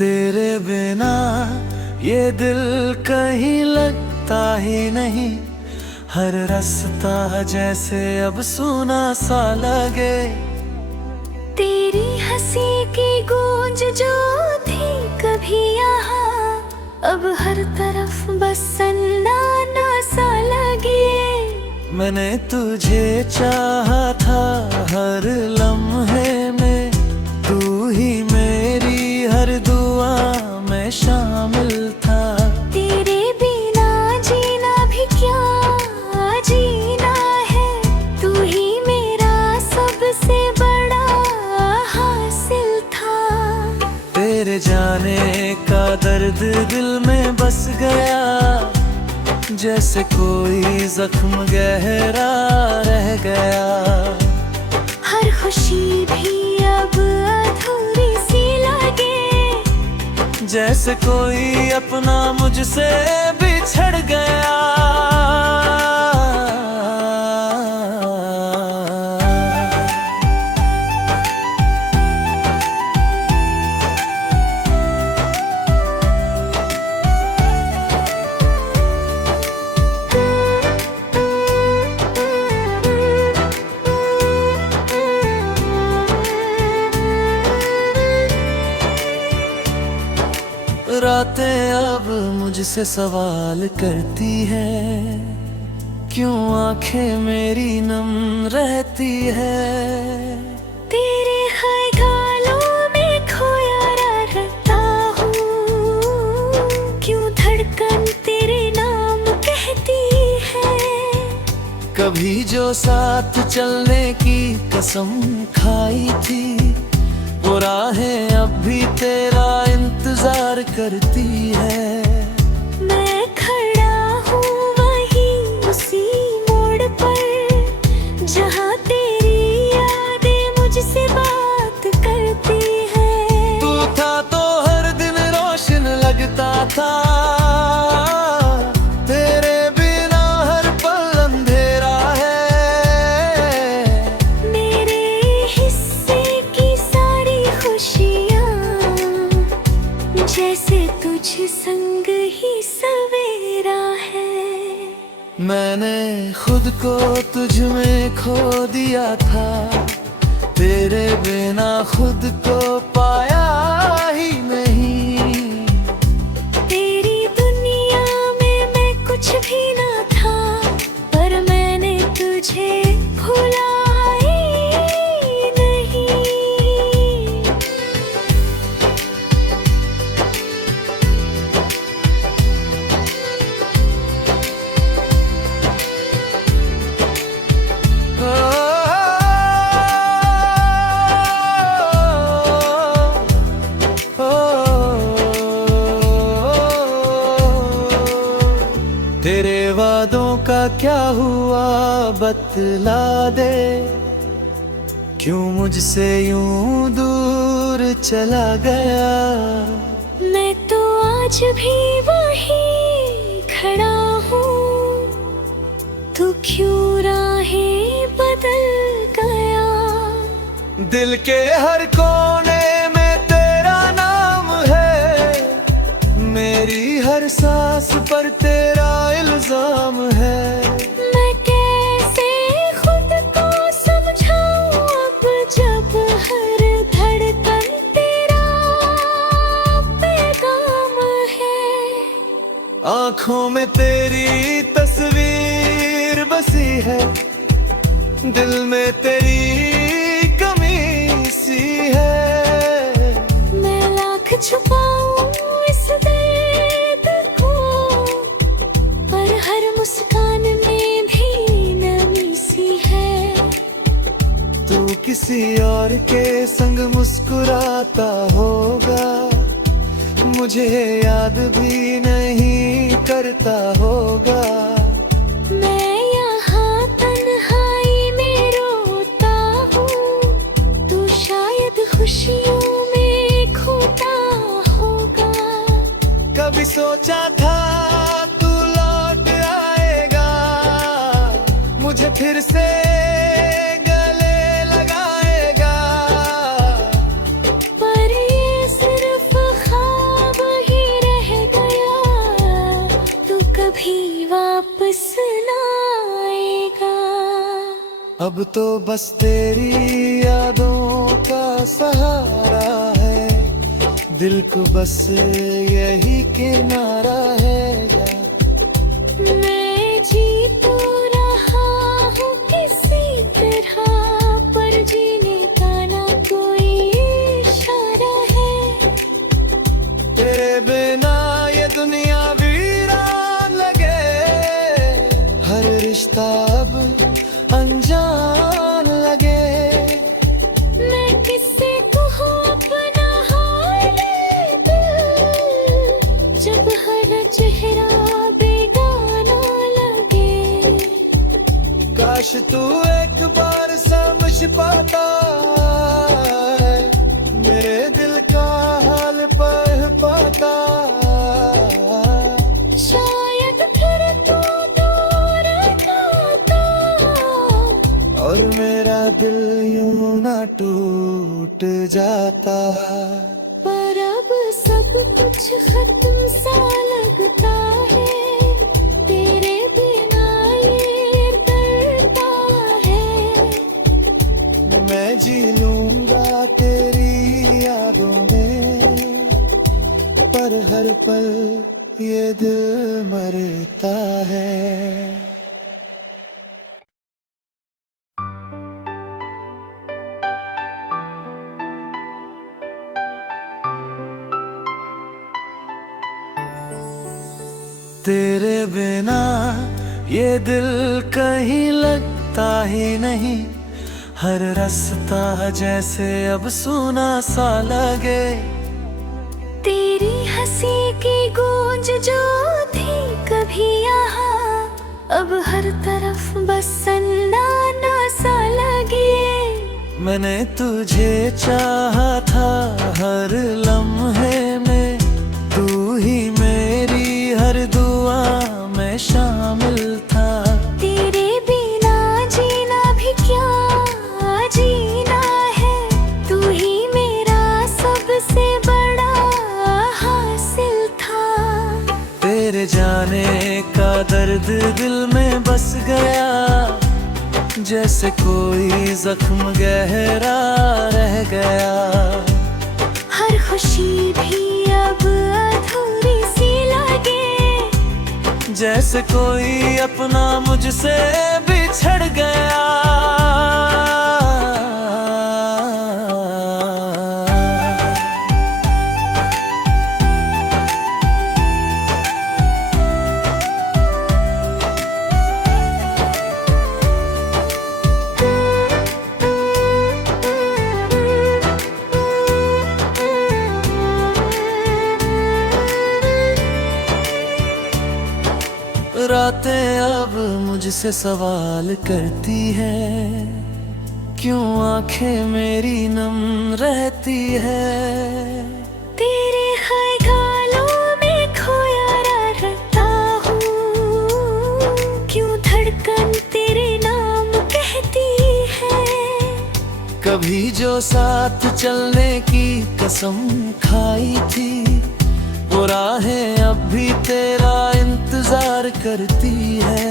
तेरे बिना ये दिल कहीं लगता ही नहीं। हर रास्ता जैसे अब सुना सा लगे। तेरी हंसी की गूंज जो थी कभी यहाँ, अब हर तरफ बस सन्नाटा सा लगे। मैंने तुझे चाहा था हर लम्हे में, तू ही मेरी हर दुआ में शामिल था। तेरे बिना जीना भी क्या जीना है, तू ही मेरा सबसे बड़ा हासिल था। तेरे जाने का दर्द दिल में बस गया, जैसे कोई जख्म गहरा रह गया। हर खुशी भी अब अधूरी सी लगे, जैसे कोई अपना मुझसे बिछड़ गया। रातें अब मुझसे सवाल करती है, क्यों आंखें मेरी नम रहती है। तेरे ख्यालों में खोया रहता हूँ, क्यों धड़कन तेरे नाम कहती है। कभी जो साथ चलने की कसम खाई थी, वो राहें अब भी तेरा इंतजार करती है। मैं खड़ा हूँ वहीं उसी मोड़ पर, जहाँ तेरी यादें मुझसे बात करती है। तू था तो हर दिन रोशन लगता था, तेरे बिना हर पल अंधेरा है। मेरे हिस्से की सारी खुशियाँ जैसे तुझ संग ही सवेरा है। मैंने खुद को तुझ में खो दिया था, तेरे बिना खुद को पाया ही नहीं। तेरी दुनिया में मैं कुछ भी ना था, पर मैंने तुझे भुला ही नहीं। तेरे वादों का क्या हुआ बतला दे, क्यों मुझसे यूं दूर चला गया। मैं तो आज भी वहीं खड़ा हूँ, तू क्यों राहें बदल गया। दिल के हर कोने में तेरा नाम है, मेरी हर सांस पर तेरा इल्जाम है। मैं कैसे खुद को समझाऊं अब, जब हर धड़कन तेरा पैगाम है। आँखों में तेरी तस्वीर बसी है, दिल में तेरी कमी सी है। मैं लाख छुपाऊं इस दर्द को, पर हर मुस्कान में भी नमी सी है। तू किसी और के संग मुस्कुराता होगा, मुझे याद भी नहीं करता होगा। मैं यहाँ तन्हाई में रोता हूँ, तू शायद खुशियों में खोता होगा। कभी सोचा था तू लौट आएगा, मुझे फिर से गले लगाएगा। पर ये सिर्फ ख्वाब कभी वापस ना आएगा। अब तो बस तेरी यादों का सहारा है, दिल को बस यही किनारा है। मैं जी तो रहा हूँ किसी तरह, पर जीने का ना कोई इशारा है। तेरे बिना ये दुनिया वीरान लगे, हर रिश्ता अब अनजान लगे। मैं किससे कहूँ अपना हाल दिल, जब हर चेहरा बेगाना लगे। काश तू एक बार समझ पाता है, मेरे दिल का हाल पढ़ पाता। शायद फिर तू दूर जाता, और मेरा दिल यूं ना टूट जाता। पर अब सब कुछ खत्म सा लगता है, तेरे बिना ये डरता है। मैं जी लूंगा तेरी यादों में, पर हर पल ये दिल मरता है। तेरे बिना ये दिल कहीं लगता ही नहीं, हर रास्ता जैसे अब सूना सा लगे। तेरी हंसी की गूंज जो थी कभी यहाँ, अब हर तरफ बस सन्नाटा सा लगे। मैंने तुझे चाहा था हर लम्हे में, तू ही मेरी हर दुआ में शामिल था। तेरे बिना जीना भी क्या जीना है, तू ही मेरा सबसे बड़ा हासिल था। तेरे जाने का दर्द दिल में बस गया, जैसे कोई जख्म गहरा रह गया। हर खुशी भी अब अधूरी सी लगे, जैसे कोई अपना मुझसे बिछड़ गया। रातें अब मुझसे सवाल करती है, क्यों आंखें मेरी नम रहती है। तेरे ख्यालों में खोया रहता हूँ, क्यों धड़कन तेरे नाम कहती है। कभी जो साथ चलने की कसम खाई थी, वो राहें अब भी तेरा इंतजार करती है।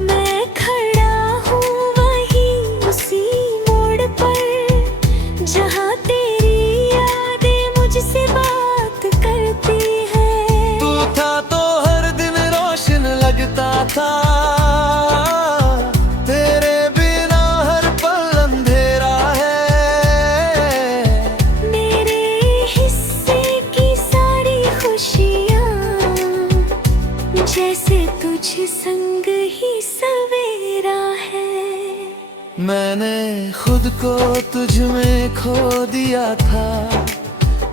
मैं खड़ा हूँ वहीं उसी मोड़ पर, जहाँ तेरी यादें मुझसे बात करती है। तू था तो हर दिन रोशन लगता था, तेरे बिना हर पल अंधेरा है। मेरे हिस्से की सारी खुशियाँ जैसे तुझ संग ही सवेरा है। मैंने खुद को तुझ में खो दिया था,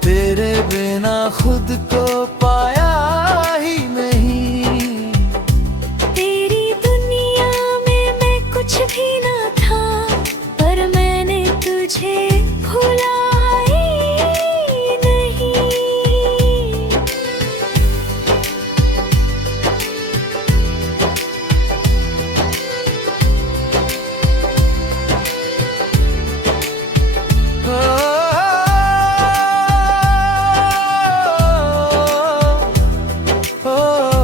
तेरे बिना खुद को पाया ही नहीं। तेरी दुनिया में मैं कुछ भी ना था, पर मैंने तुझे भुला ही नहीं। ओ, ओ,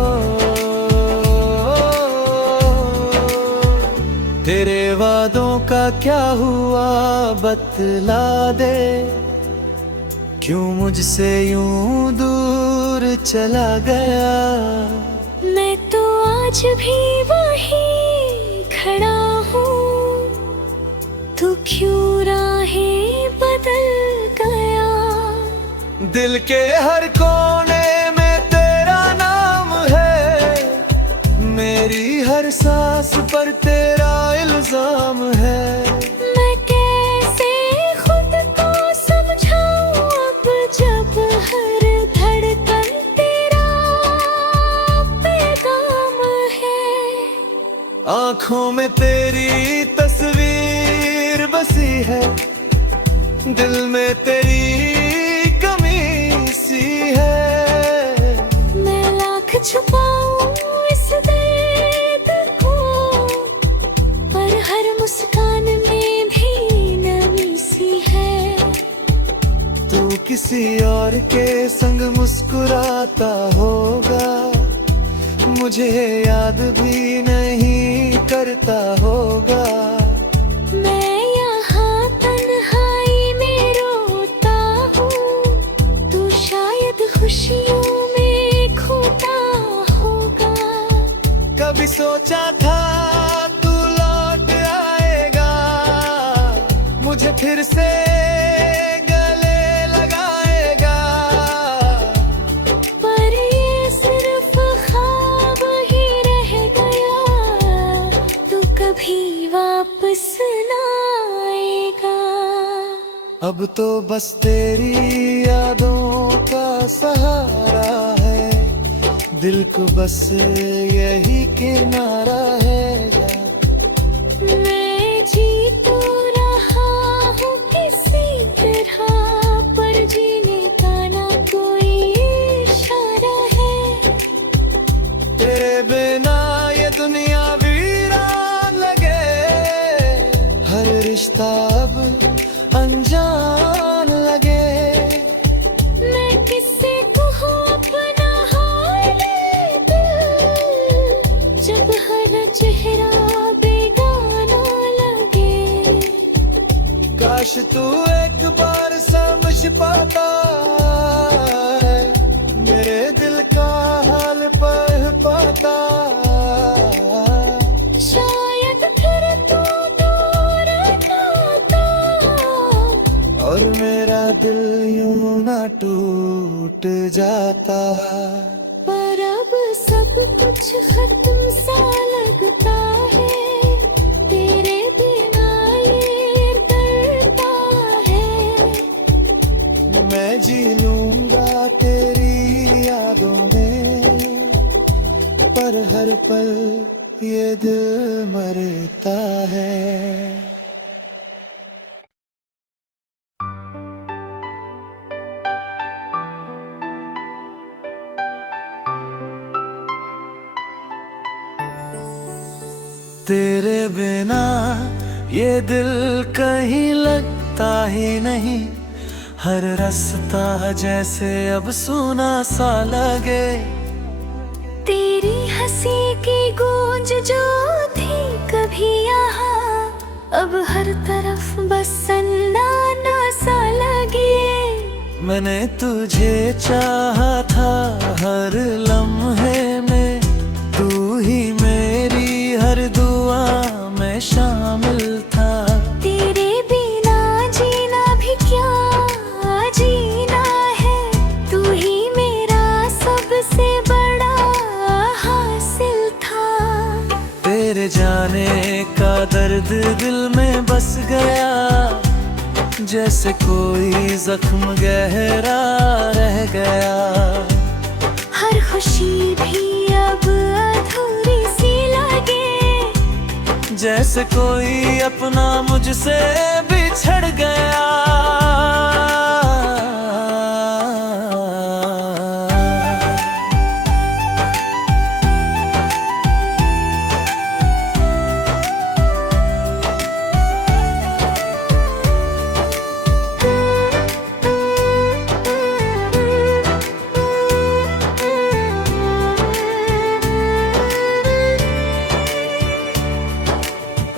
तेरे वादों का क्या हुआ बतला दे, क्यों मुझसे यूं दूर चला गया। मैं तो आज भी वहीं खड़ा हूँ, तू क्यों राहें बदल गया। दिल के हर कोने में तेरा नाम है, मेरी हर सांस पर तेरा इल्जाम है। मैं कैसे खुद को समझाऊं अब, जब हर धड़कन तेरा पैगाम है। आँखों में तेरी तस्वीर बसी है, दिल में तेरी कमी सी है। मैं लाख छुपाऊं इस दर्द को, पर हर मुस्कान में भी नमी सी है। तू किसी और के संग मुस्कुराता होगा, मुझे याद भी नहीं करता होगा। मैं यहाँ तन्हाई में रोता हूँ, तू शायद खुशियों में खोता होगा। कभी सोचा था तू लौट आएगा, मुझे फिर से गले लगाएगा। पर ये सिर्फ ख्वाब ही रह गया, तू कभी वापस ना आएगा। अब तो बस तेरी यादों का सहारा है, दिल को बस यही किनारा है। मैं जी तो रहा हूँ किसी तरह, पर जीने का ना कोई इशारा है। तेरे बिना ये दुनिया वीरान लगे, हर रिश्ता अब अनजान लगे। मैं किससे कहूँ अपना हाल दिल, जब हर चेहरा बेगाना लगे। काश तू एक बार समझ पाता है, मेरे दिल का हाल पढ़ पाता। शायद फिर तू दूर जाता, और मेरा दिल यूं ना टूट जाता। पर अब सब कुछ खत्म सा लगता है, तेरे बिना ये डरता है। मैं जी लूंगा तेरी यादों में, पर हर पल ये दिल मरता है। तेरे बिना ये दिल कहीं लगता ही नहीं, हर रास्ता जैसे अब सुना सा लगे। तेरी हंसी की गूंज जो थी कभी यहाँ, अब हर तरफ बस सन्नाटा सा लगे। मैंने तुझे चाहा था हर लम्हे में, तू ही मेरी हर दुआ में शामिल था। तेरे बिना जीना भी क्या जीना है, तू ही मेरा सबसे बड़ा हासिल था। तेरे जाने का दर्द दिल में बस गया, जैसे कोई जख्म गहरा रह गया। हर खुशी भी अब अधूरी सी लगे, जैसे कोई अपना मुझसे बिछड़ गया।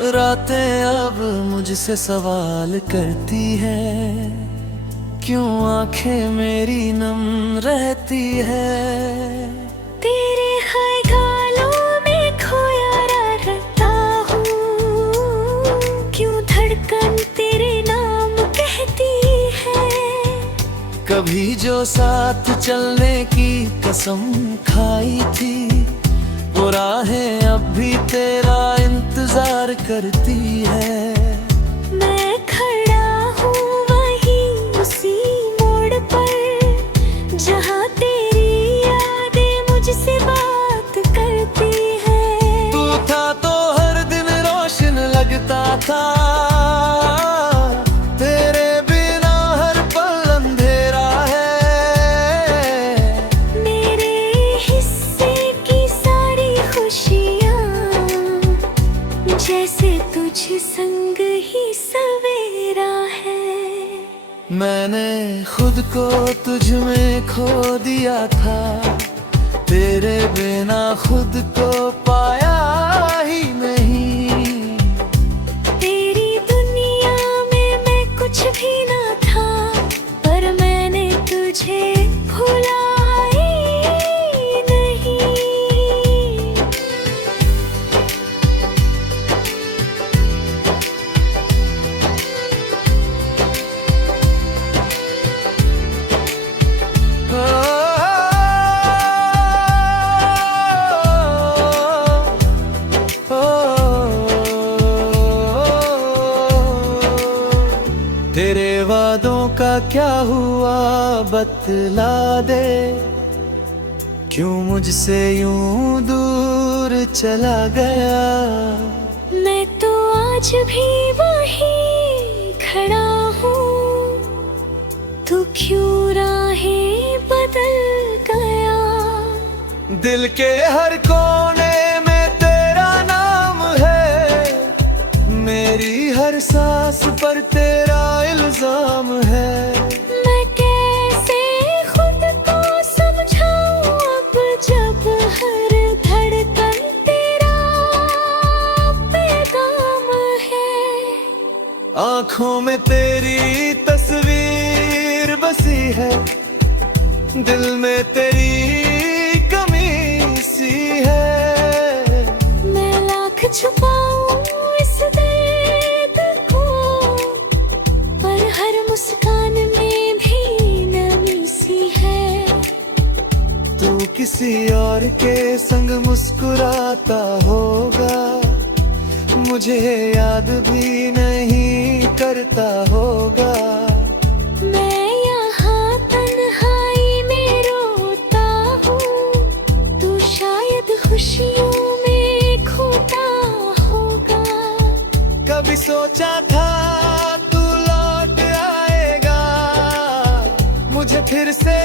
रातें अब मुझसे सवाल करती है, क्यों आंखें मेरी नम रहती है। तेरे ख्यालों में खोया रहता हूँ, क्यों धड़कन तेरे नाम कहती है। कभी जो साथ चलने की कसम खाई थी, वो राहें अब भी तेरा इंतजार करती है। मैं खड़ा हूँ वहीं उसी मोड़ पर, जहाँ तेरी यादें मुझसे बात करती है। तू था तो हर दिन रोशन लगता था, तेरे बिना हर पल अंधेरा है। मेरे हिस्से की सारी खुशियाँ जैसे तुझ संग ही सवेरा है। मैंने खुद को तुझ में खो दिया था, तेरे बिना खुद को पाया ही नहीं। तेरी दुनिया में मैं कुछ भी ना था, पर मैंने तुझे भुला ही नहीं। तेरे वादों का क्या हुआ बतला दे, क्यों मुझसे यूं दूर चला गया। मैं तो आज भी वहीं खड़ा हूँ, तू क्यों राहें बदल गया। दिल के हर कोने में तेरा नाम है, मेरी हर सांस पर तेरा इल्जाम है। मैं कैसे खुद को समझाऊं अब, जब हर धड़कन तेरा पैगाम है। आँखों में तेरी तस्वीर बसी है, दिल में तेरी कमी सी है। मैं लाख छुपाऊं इस दर्द को, पर हर मुस्कान में भी नमी सी है। तू किसी और के संग मुस्कुराता होगा, मुझे याद भी नहीं करता होगा। मैं यहाँ तन्हाई में रोता हूँ, तू शायद खुशियों में खोता होगा। कभी सोचा था तू लौट आएगा, मुझे फिर से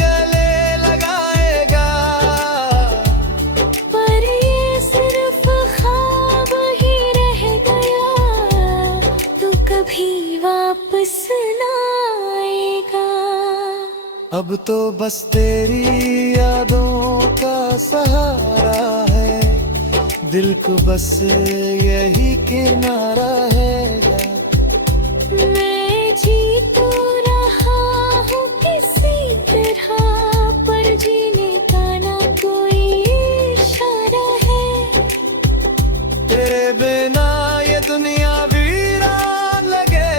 गले लगाएगा। पर ये सिर्फ ख्वाब ही रह गया, तू कभी वापस ना आएगा। अब तो बस तेरी यादों का सहारा है, दिल को बस यही किनारा है। मैं जी तो रहा हूँ किसी तरह, पर जीने का ना कोई इशारा है। तेरे बिना ये दुनिया वीरान लगे,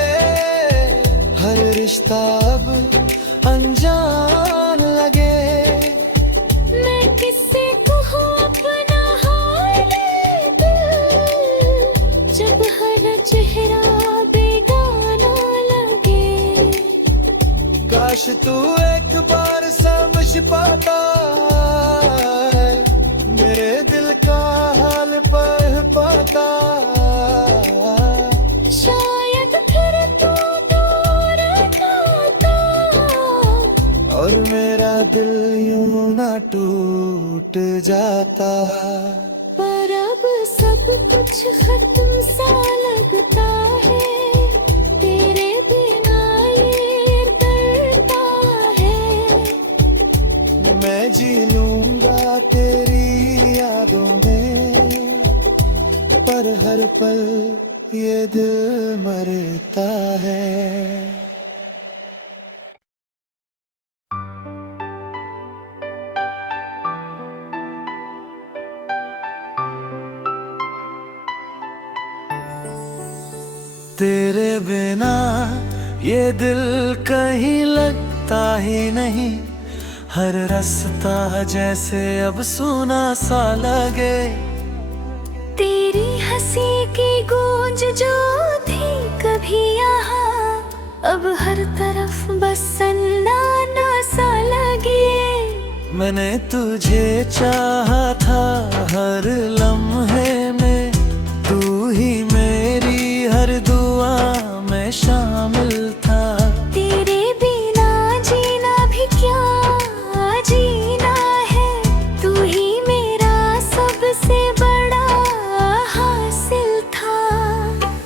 हर रिश्ता अब अनजान लगे। मैं किससे कहूँ अपना हाल दिल, जब हर चेहरा बेगाना लगे। काश तू एक बार समझ पाता है, मेरे दिल का हाल पढ़ पाता। शायद फिर तू दूर जाता, और मेरा दिल यूं ना टूट जाता। पर अब सब कुछ खत्म सा लगता है, तेरे बिना ये डरता है। मैं जी लूंगा तेरी यादों में, पर हर हर पल ये दिल मरता है। तेरे बिना ये दिल कहीं लगता ही नहीं, हर रास्ता जैसे अब सुना सा लगे। तेरी हंसी की गूंज जो थी कभी यहाँ, अब हर तरफ बस सन्नाटा सा लगे। मैंने तुझे चाहा था हर लम्हे में, तू ही मेरी हर दुआ में शामिल था। तेरे बिना जीना भी क्या जीना है, तू ही मेरा सबसे बड़ा हासिल था।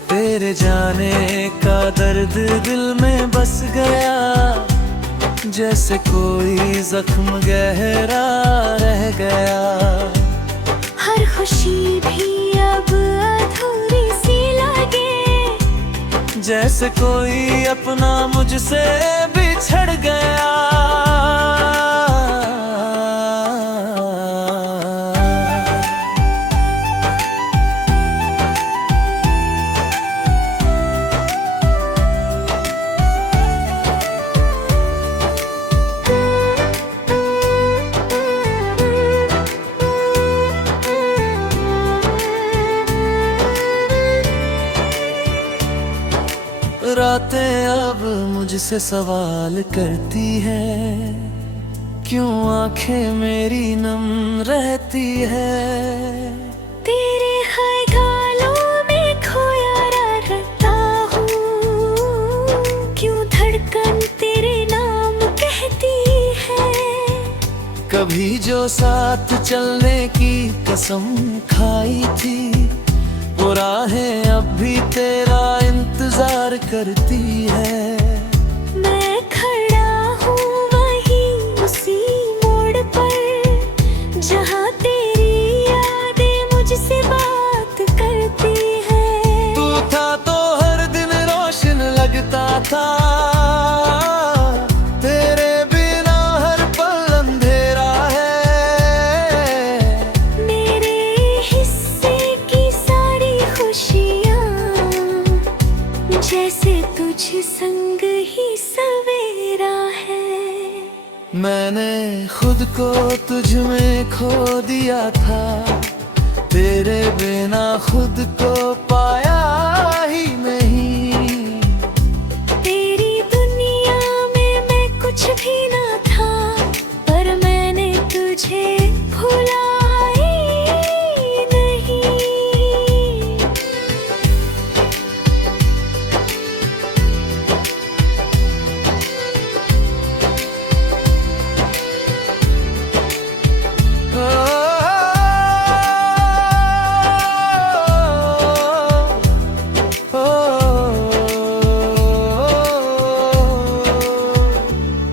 तेरे जाने का दर्द दिल में बस गया, जैसे कोई जख्म गहरा रह गया। हर खुशी भी अब अधूरी सी लगे, जैसे कोई अपना मुझसे बिछड़ गया। रातें अब मुझसे सवाल करती है, क्यों आंखें मेरी नम रहती है। तेरे ख्यालों में खोया रहता हूँ, क्यों धड़कन तेरे नाम कहती है। कभी जो साथ चलने की कसम खाई थी, वो राहें अब भी तेरा इंतजार करती है। मैं खड़ा हूँ वहीं उसी मोड़ पर, जहाँ तेरी यादें मुझसे बात करती है। तू था तो हर दिन रोशन लगता था, तेरे बिना हर पल अंधेरा है। मेरे हिस्से की सारी खुशियाँ जैसे तुझ संग ही सवेरा है। मैंने खुद को तुझ में खो दिया था, तेरे बिना खुद को पाया ही नहीं। तेरी दुनिया में मैं कुछ भी ना था, पर मैंने तुझे भुला ही नहीं।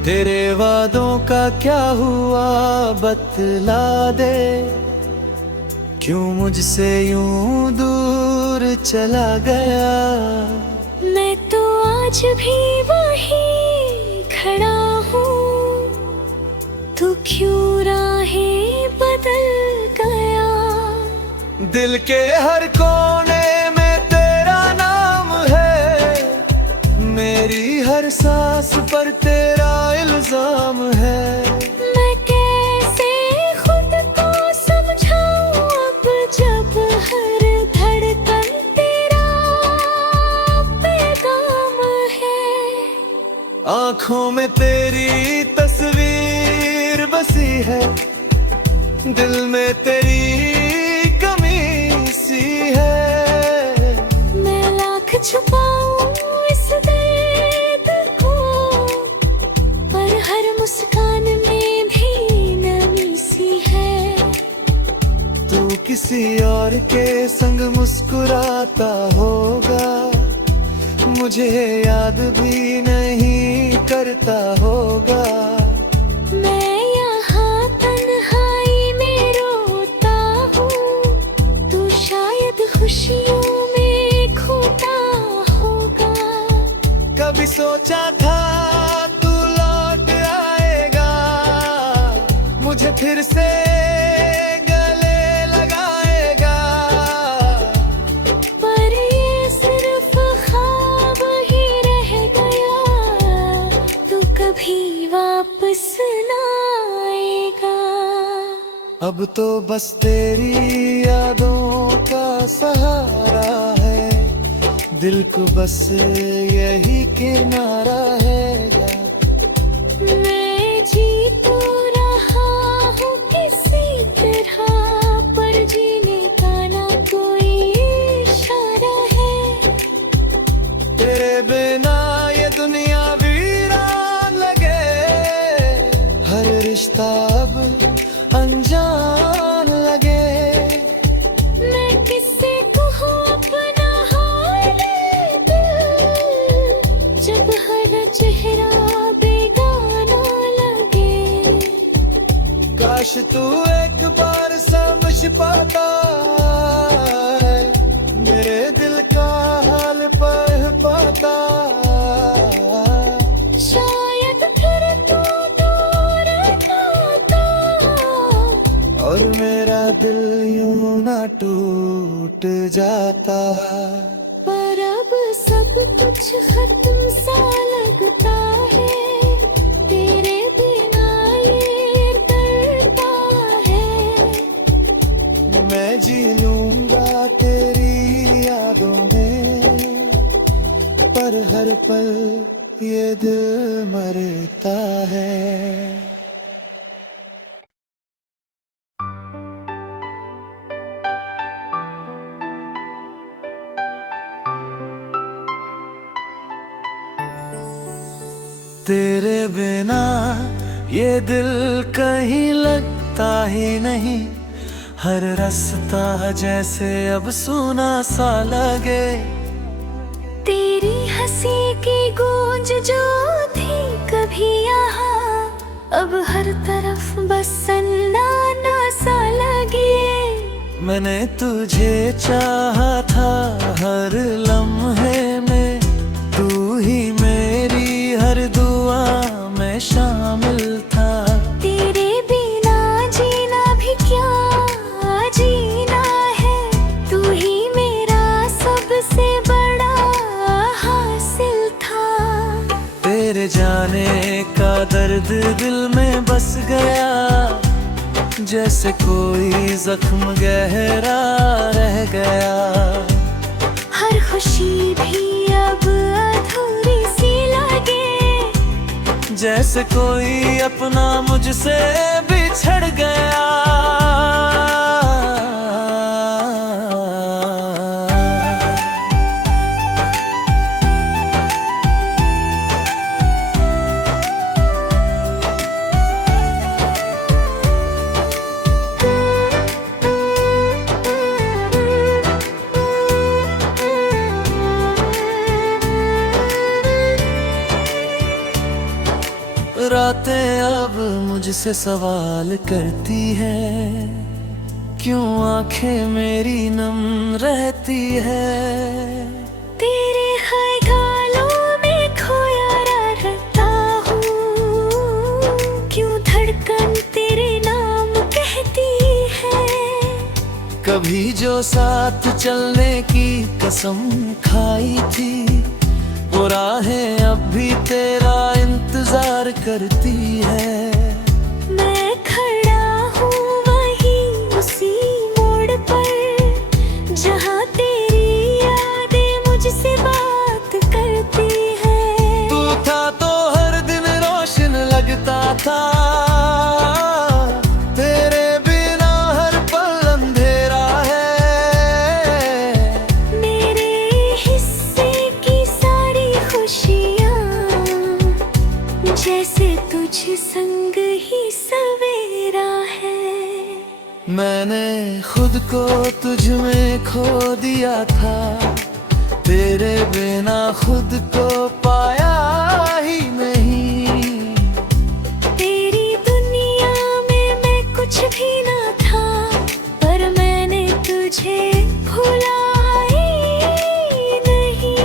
तेरे वादों का क्या हुआ बतला दे, क्यों मुझसे यूं दूर चला गया। मैं तो आज भी वहीं खड़ा हूँ, तू क्यों राहें बदल गया। दिल के हर कोने में तेरा नाम है, मेरी हर सांस पर तेरा इल्जाम है। मैं कैसे खुद को समझाऊं अब, जब हर धड़कन तेरा पैगाम है। आँखों में तेरी तस्वीर बसी है, दिल में तेरी कमी सी है। मैं लाख छुपाऊं इस दर्द को, पर हर मुस्कान में भी नमी सी है। तू किसी और के संग मुस्कुराता होगा, मुझे याद भी नहीं करता होगा। मैं यहाँ तन्हाई में रोता हूँ, तू शायद खुशियों सोचा था तू लौट आएगा, मुझे फिर से गले लगाएगा। पर ये सिर्फ ख्वाब ही रह गया, तू कभी वापस ना आएगा। अब तो बस तेरी यादों का सहारा है, दिल को बस यही किनारा है। मैं जी तो रहा हूँ किसी तरह, पर जीने का ना कोई इशारा है। तेरे बिना ये दुनिया वीरान लगे, हर रिश्ता अब अनजान लगे। मैं किससे कहूँ अपना हाल दिल, जब हर चेहरा बेगाना लगे। काश तू एक बार समझ पाता है, मेरे दिल का हाल पढ़ पाता। शायद फिर तू दूर जाता, और मेरा दिल यूं ना टूट जाता। पर अब सब कुछ खत्म सा लगता है, तेरे बिना ये डरता है। मैं जी लूंगा तेरी यादों में, पर हर पल ये दिल मरता है। तेरे बिना ये दिल कहीं लगता ही नहीं, हर रास्ता जैसे अब सुना सा लगे। तेरी हंसी की गूंज जो थी कभी यहाँ, अब हर तरफ बस सन्नाटा सा लगे। मैंने तुझे चाहा था हर लम्हे में, तू ही मेरी हर दुआ में शामिल था। तेरे बिना जीना भी क्या जीना है, तू ही मेरा सबसे बड़ा हासिल था। तेरे जाने का दर्द दिल में बस गया, जैसे कोई जख्म गहरा रह गया। हर खुशी भी अब अधूरी सी लगे, जैसे कोई अपना मुझसे बिछड़ गया। रातें अब मुझसे सवाल करती है, क्यों आंखें मेरी नम रहती है। तेरे ख्यालों में खोया रहता हूँ, क्यों धड़कन तेरे नाम कहती है। कभी जो साथ चलने की कसम खाई थी, वो राहें अब भी तेरा इंतजार करती है। मैं खड़ा हूँ वहीं उसी मोड़ पर, जहाँ तेरी यादें मुझसे बात करती है। तू था तो हर दिन रोशन लगता था, तेरे बिना हर पल अंधेरा है। मेरे हिस्से की सारी खुशियाँ जैसे तुझ संग ही सवेरा है। मैंने खुद को तुझ में खो दिया था, तेरे बिना खुद को पाया ही नहीं। तेरी दुनिया में मैं कुछ भी ना था, पर मैंने तुझे भुला ही नहीं।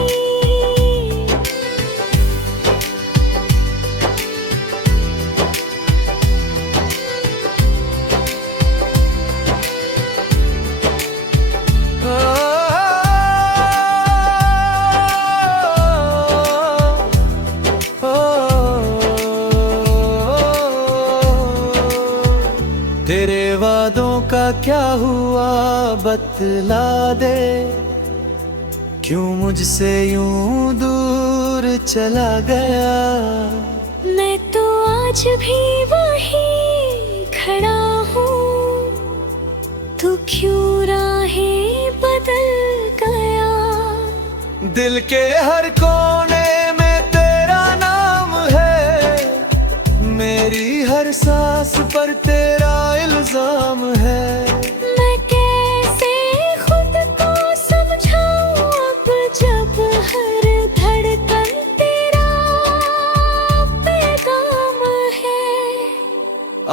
क्या हुआ बतला दे, क्यों मुझसे यूं दूर चला गया। मैं तो आज भी वहीं खड़ा हूँ, तू क्यों राहें बदल गया। दिल के हर कोने में तेरा नाम है, मेरी हर सांस पर तेरा इल्जाम है। मैं कैसे खुद को समझाऊं अब, जब हर धड़कन तेरा पैगाम है।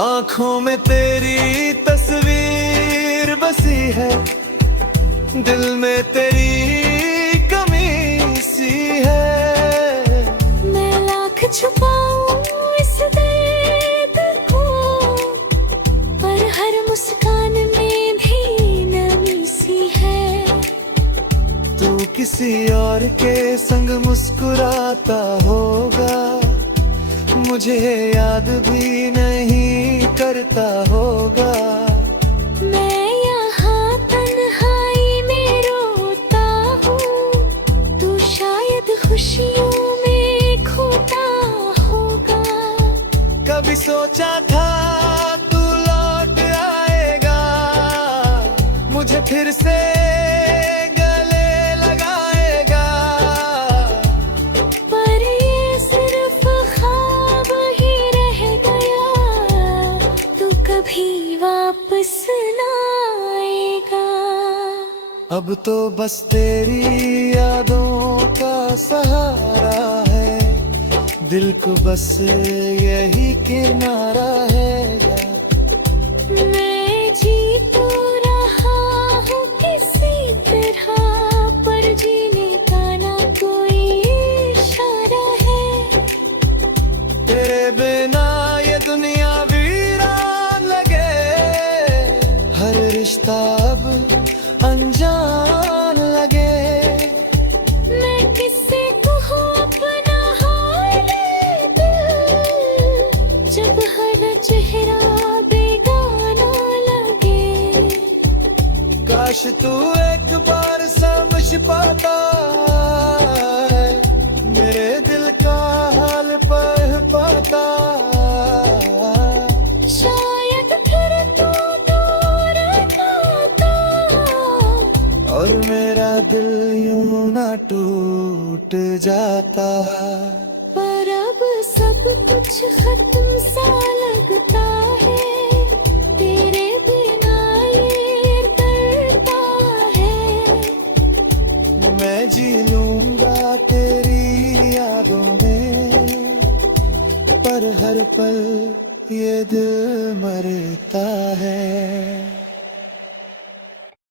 आँखों में तेरी तस्वीर बसी है, दिल में तेरी कमी सी है। मैं लाख छुपाऊं इस दर्द को, पर हर मुस्कान में भी नमी सी है। तू किसी और के संग मुस्कुराता होगा, मुझे याद भी नहीं करता होगा। मैं यहाँ तन्हाई में रोता हूँ, तू शायद खुशियों में खोता होगा। कभी सोचा था तू लौट आएगा, मुझे फिर से गले लगाएगा। पर ये सिर्फ ख्वाब ही रह गया, तू कभी वापस ना आएगा। अब तो बस तेरी यादों का सहारा है, दिल को बस यही किनारा है यार। मैं जी तो रहा हूँ किसी तरह, पर जीने का ना कोई इशारा है। तेरे बिना ये दुनिया वीरान लगे, हर रिश्ता अब अनजान लगे। मैं किससे कहूँ अपना हाल दिल, जब हर चेहरा बेगाना लगे। काश तू एक बार समझ पाता है, मेरे दिल का हाल पढ़ पाता। शायद फिर तू दूर आता, और मेरा दिल यूं ना टूट जाता। पर अब सब कुछ खत्म सा लगता है, तेरे बिना ये डरता है। मैं जी लूंगा तेरी यादों में, पर हर पल ये दिल मरता है।